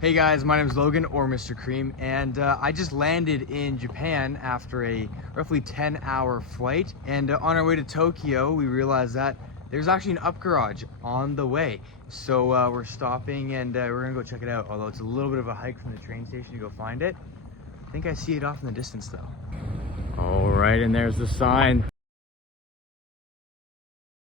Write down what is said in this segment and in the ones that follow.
Hey guys, my name is Logan, or Mr. Cream, and I just landed in Japan after a roughly 10-hour flight. And on our way to Tokyo, we realized that there's actually an up garage on the way. So we're stopping and we're gonna go check it out, although it's a little bit of a hike from the train station to go find it. I think I see it off in the distance though. All right, and there's the sign.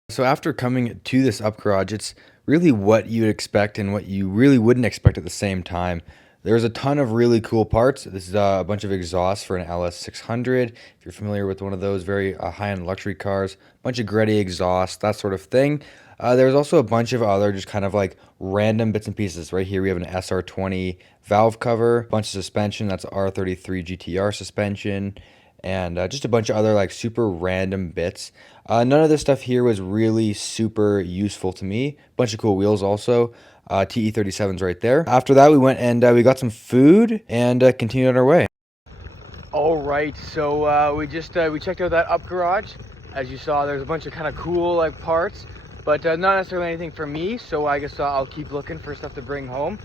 So after coming to this up garage, it's really what you'd expect and what you really wouldn't expect at the same time. There's a ton of really cool parts. This is a bunch of exhausts for an LS600. If you're familiar with one of those very high-end luxury cars, a bunch of Greddy exhaust, that sort of thing. There's also a bunch of other just kind of like random bits and pieces. Right here we have an SR20 valve cover, bunch of suspension, that's R33 GTR suspension, and just a bunch of other like super random bits. None of this stuff here was really super useful to me. Bunch of cool wheels also. TE37's right there. After that, we went and we got some food and continued on our way. All right, so we checked out that up garage. As you saw, there's a bunch of kind of cool like parts, but not necessarily anything for me. So I guess I'll keep looking for stuff to bring home.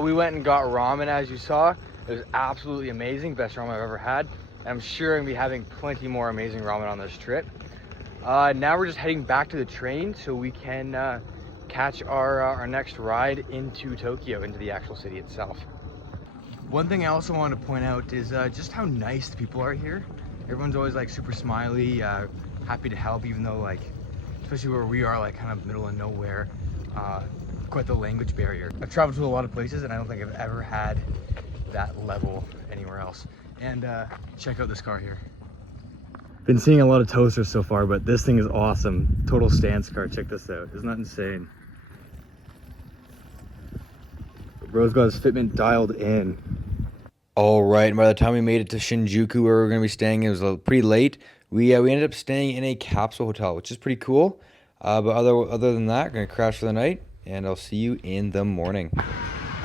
We went and got ramen, as you saw. It was absolutely amazing, best ramen I've ever had. And I'm sure I'm gonna be having plenty more amazing ramen on this trip. Now we're just heading back to the train so we can catch our next ride into Tokyo, into the actual city itself. One thing I also want to point out is just how nice the people are here. Everyone's always like super smiley, happy to help, even though like, especially where we are, like kind of middle of nowhere, quite the language barrier. I've traveled to a lot of places and I don't think I've ever had that level anywhere else. And check out this car here. Been seeing a lot of toasters so far, but this thing is awesome. Total stance car, check this out. Isn't that insane? Bro's got his fitment dialed in. All right, and by the time we made it to Shinjuku, where we're gonna be staying, it was pretty late. We ended up staying in a capsule hotel, which is pretty cool. But other than that, we're gonna crash for the night, and I'll see you in the morning.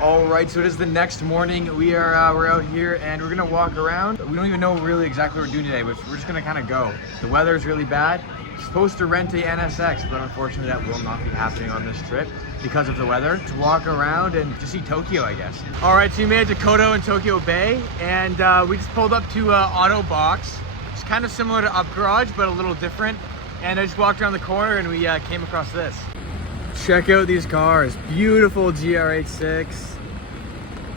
All right, so it is the next morning. We're out here and we're gonna walk around. We don't even know really exactly what we're doing today, but we're just gonna kind of go. The weather is really bad. Supposed to rent a NSX, but unfortunately that will not be happening on this trip because of the weather. To walk around and to see Tokyo, I guess. All right, so we made it to Koto and Tokyo Bay, and we just pulled up to Autobox. It's kind of similar to Up Garage, but a little different. And I just walked around the corner and we came across this. Check out these cars. Beautiful GR86.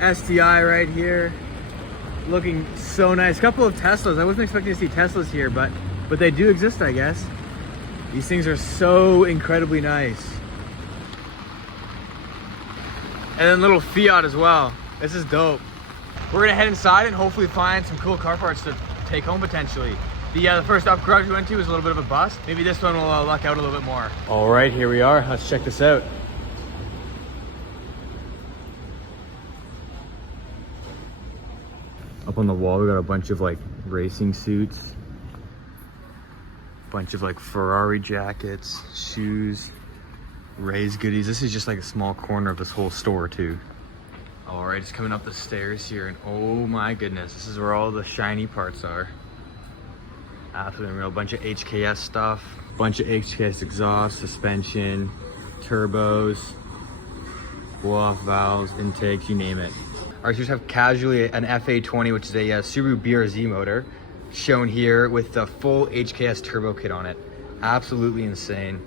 STI right here. Looking so nice. Couple of Teslas. I wasn't expecting to see Teslas here, but they do exist, I guess. These things are so incredibly nice. And then little Fiat as well. This is dope. We're gonna head inside and hopefully find some cool car parts to take home potentially. The first up garage we went to was a little bit of a bust. Maybe this one will luck out a little bit more. All right, here we are. Let's check this out. Up on the wall, we got a bunch of like racing suits, bunch of like Ferrari jackets, shoes, Ray's goodies. This is just like a small corner of this whole store too. All right, just coming up the stairs here, and oh my goodness, this is where all the shiny parts are. Absolutely unreal. Bunch of HKS stuff, bunch of HKS exhaust, suspension, turbos, blow-off valves, intakes, you name it. All right, so we just have casually an FA20, which is a Subaru BRZ motor, shown here with the full HKS turbo kit on it. Absolutely insane.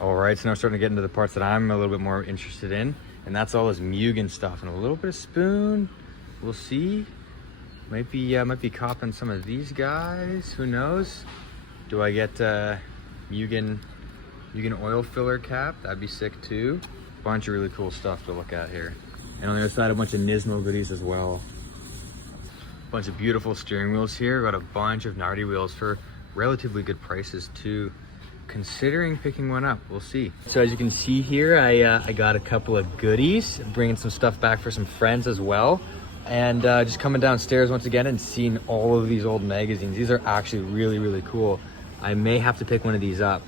All right, so now we're starting to get into the parts that I'm a little bit more interested in, and that's all this Mugen stuff and a little bit of Spoon. We'll see. Might be copping some of these guys. Who knows? Do I get Mugen oil filler cap? That'd be sick too. Bunch of really cool stuff to look at here. And on the other side, a bunch of Nismo goodies as well. Bunch of beautiful steering wheels here. Got a bunch of Nardi wheels for relatively good prices too. Considering picking one up, we'll see. So as you can see here, I got a couple of goodies, bringing some stuff back for some friends as well. And just coming downstairs once again and seeing all of these old magazines. These are actually really, really cool. I may have to pick one of these up.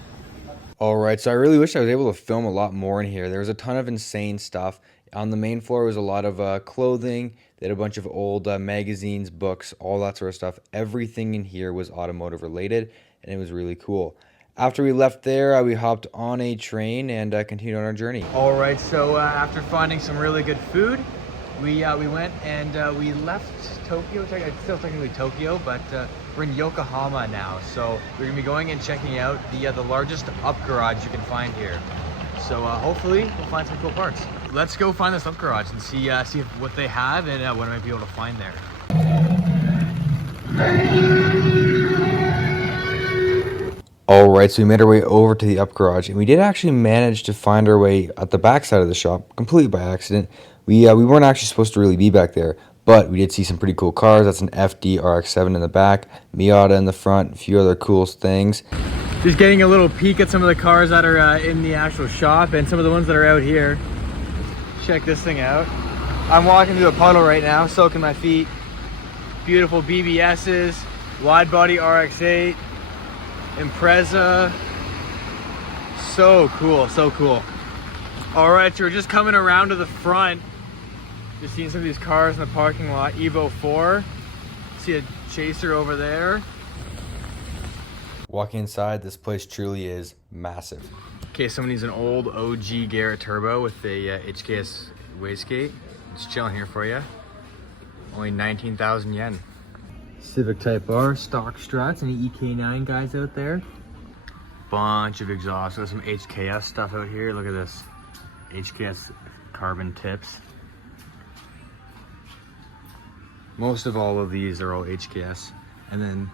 All right, so I really wish I was able to film a lot more in here. There was a ton of insane stuff. On the main floor was a lot of clothing. They had a bunch of old magazines, books, all that sort of stuff. Everything in here was automotive related, and it was really cool. After we left there, we hopped on a train and continued on our journey. All right, so after finding some really good food, we went and we left Tokyo. It's still technically Tokyo, but we're in Yokohama now. So we're gonna be going and checking out the largest up garage you can find here. So hopefully we'll find some cool parts. Let's go find this up garage and see what they have and what I might be able to find there. All right, so we made our way over to the up garage, and we did actually manage to find our way at the back side of the shop, completely by accident. We weren't actually supposed to really be back there, but we did see some pretty cool cars. That's an FD RX-7 in the back, Miata in the front, a few other cool things. Just getting a little peek at some of the cars that are in the actual shop and some of the ones that are out here. Check this thing out. I'm walking through a puddle right now, soaking my feet. Beautiful BBSs, wide body RX-8. Impreza. So cool, so cool. All right, so we're just coming around to the front. Just seeing some of these cars in the parking lot. Evo 4. See a Chaser over there. Walking inside, this place truly is massive. Okay, someone needs an old OG Garrett Turbo with a HKS wastegate. It's chilling here for you. Only 19,000 yen. Civic Type R, stock struts, any EK9 guys out there? Bunch of exhausts. Got some HKS stuff out here. Look at this. HKS carbon tips. Most of all of these are all HKS. And then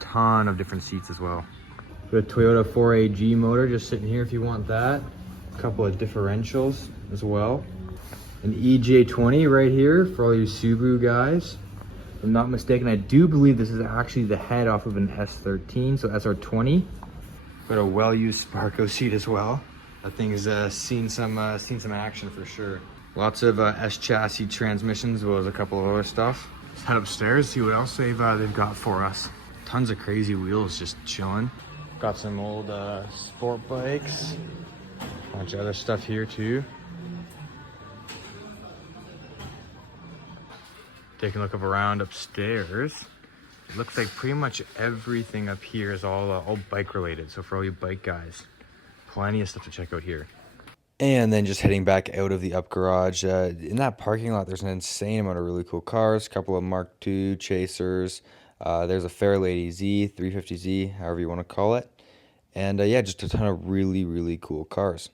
ton of different seats as well. Got a Toyota 4AG motor just sitting here if you want that. A couple of differentials as well. An EJ20 right here for all you Subaru guys. If I'm not mistaken, I do believe this is actually the head off of an S13, so SR20. Got a well-used Sparco seat as well. That thing has seen some action for sure. Lots of S chassis transmissions, as well as a couple of other stuff. Let's head upstairs, see what else they've got for us. Tons of crazy wheels just chilling. Got some old sport bikes. Bunch of other stuff here too. Taking a look around upstairs. Looks like pretty much everything up here is all bike related. So for all you bike guys, plenty of stuff to check out here. And then just heading back out of the up garage. In that parking lot, there's an insane amount of really cool cars. A couple of Mark II Chasers. There's a Fairlady Z, 350Z, however you want to call it. And yeah, just a ton of really, really cool cars.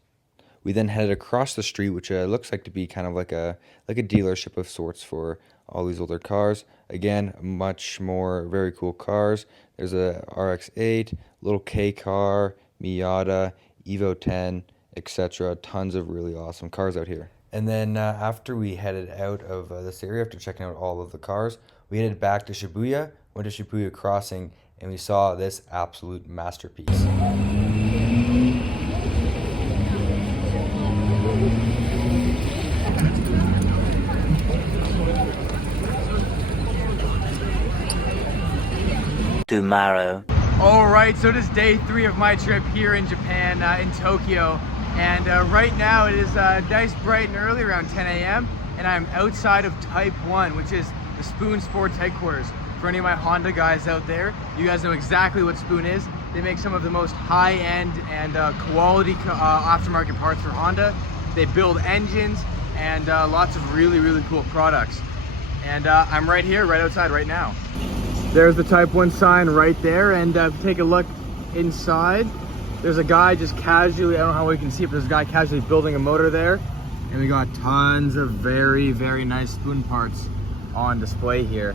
We then headed across the street, which looks like to be kind of like a dealership of sorts for all these older cars. Again, much more very cool cars. There's a RX-8, little K car, Miata, Evo 10, etc. Tons of really awesome cars out here. And then after we headed out of this area, after checking out all of the cars, we headed back to Shibuya, went to Shibuya Crossing, and we saw this absolute masterpiece. Tomorrow. All right, so this is day 3 of my trip here in Japan, in Tokyo. And right now it is nice, bright and early, around 10 a.m. And I'm outside of Type 1, which is the Spoon Sports headquarters. For any of my Honda guys out there, you guys know exactly what Spoon is. They make some of the most high-end and quality aftermarket parts for Honda. They build engines and lots of really, really cool products. And I'm right here, right outside right now. There's the Type 1 sign right there, and if you take a look inside, there's a guy just casually, I don't know how we can see it, but there's a guy casually building a motor there. And we got tons of very, very nice Spoon parts on display here.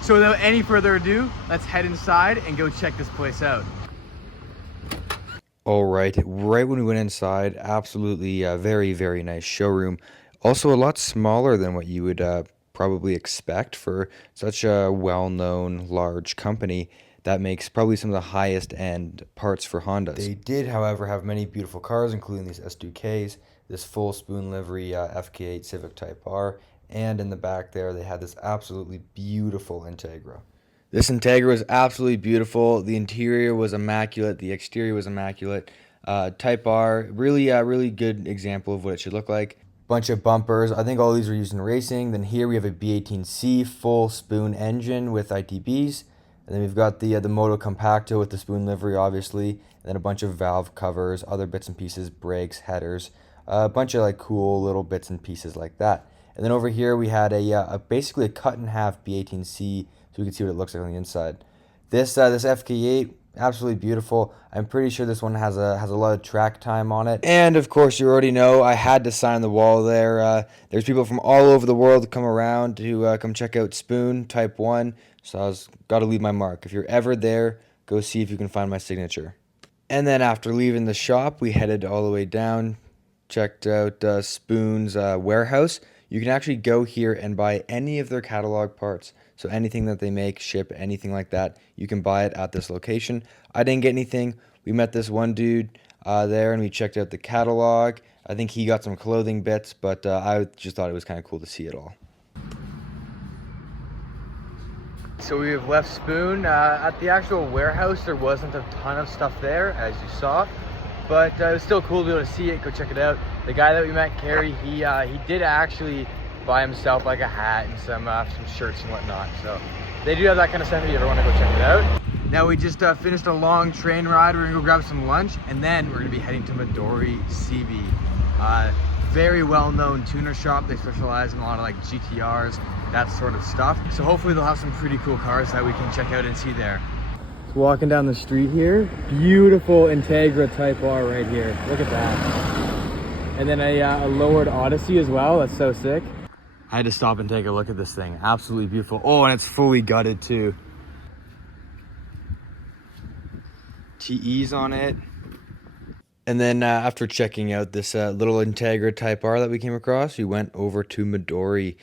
So without any further ado, let's head inside and go check this place out. All right, right when we went inside, absolutely very, very nice showroom. Also a lot smaller than what you would probably expect for such a well-known large company that makes probably some of the highest end parts for Hondas. They did, however, have many beautiful cars, including these S2Ks, this full Spoon livery FK8 Civic Type R, and in the back there they had this absolutely beautiful Integra. This Integra was absolutely beautiful. The interior was immaculate. The exterior was immaculate. Type R, really good example of what it should look like. Bunch of bumpers. I think all these were used in racing. Then here we have a B18C full Spoon engine with ITBs. And then we've got the Moto Compacto with the spoon livery, obviously, and then a bunch of valve covers, other bits and pieces, brakes, headers, a bunch of like cool little bits and pieces like that. And then over here we had a basically a cut in half B18C, so we can see what it looks like on the inside. This FK8, absolutely beautiful. I'm pretty sure this one has a lot of track time on it. And of course, you already know I had to sign the wall there. There's people from all over the world come around to come check out Spoon Type 1. So I was got to leave my mark. If you're ever there, go see if you can find my signature. And then after leaving the shop, we headed all the way down, checked out Spoon's warehouse. You can actually go here and buy any of their catalog parts. So anything that they make, ship, anything like that, you can buy it at this location. I didn't get anything. We met this one dude there and we checked out the catalog. I think he got some clothing bits, but I just thought it was kind of cool to see it all. So we have left Spoon. At the actual warehouse, there wasn't a ton of stuff there, as you saw. But it was still cool to be able to see it, go check it out. The guy that we met, Kerry, he did actually buy himself like a hat and some shirts and whatnot. So they do have that kind of stuff if you ever want to go check it out. Now we just finished a long train ride. We're gonna go grab some lunch and then we're gonna be heading to Midori CV. Very well-known tuner shop. They specialize in a lot of like GTRs, that sort of stuff. So hopefully they'll have some pretty cool cars that we can check out and see there. Walking down the street here, beautiful Integra Type R right here. Look at that. And then a lowered Odyssey as well. That's so sick. I had to stop and take a look at this thing. Absolutely beautiful. Oh, and it's fully gutted too. TE's on it. And then after checking out this little Integra Type R that we came across, we went over to Midori.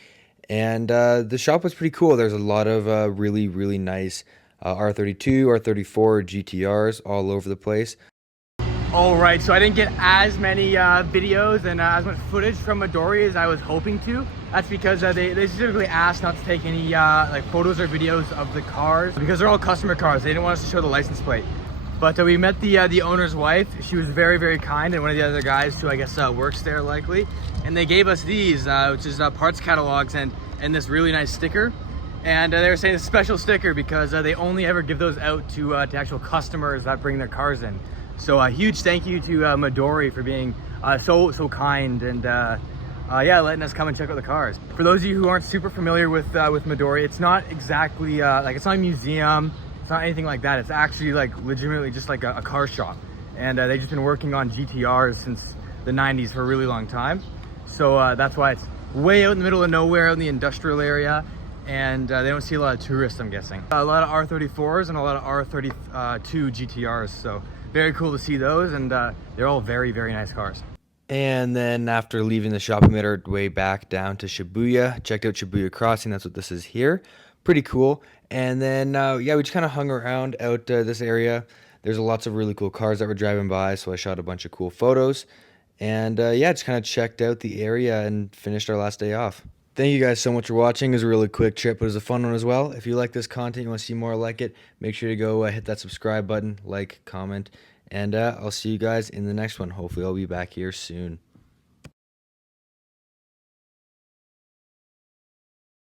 And the shop was pretty cool. There's a lot of really, really nice R32, R34 GTRs all over the place. All right, so I didn't get as many videos and as much footage from Midori as I was hoping to. That's because they specifically asked not to take any like photos or videos of the cars because they're all customer cars. They didn't want us to show the license plate. But we met the owner's wife. She was very, very kind, and one of the other guys who I guess works there likely. And they gave us these, which is parts catalogs and this really nice sticker. And they were saying it's a special sticker because they only ever give those out to actual customers that bring their cars in. So a huge thank you to Midori for being so kind and yeah, letting us come and check out the cars. For those of you who aren't super familiar with Midori, it's not exactly like it's not a museum. It's not anything like that. It's actually like legitimately just like a car shop. And they've just been working on GTRs since the 90s for a really long time. So that's why it's way out in the middle of nowhere in the industrial area. And they don't see a lot of tourists, I'm guessing. A lot of R34s and a lot of R32 GTRs. So very cool to see those. And they're all very, very nice cars. And then after leaving the shop, we made our way back down to Shibuya. Checked out Shibuya Crossing. That's what this is here. Pretty cool. And then, yeah, we just kind of hung around out this area. There's lots of really cool cars that were driving by, so I shot a bunch of cool photos. And, yeah, just kind of checked out the area and finished our last day off. Thank you guys so much for watching. It was a really quick trip, but it was a fun one as well. If you like this content, you want to see more like it, make sure to go hit that subscribe button, like, comment, and I'll see you guys in the next one. Hopefully I'll be back here soon.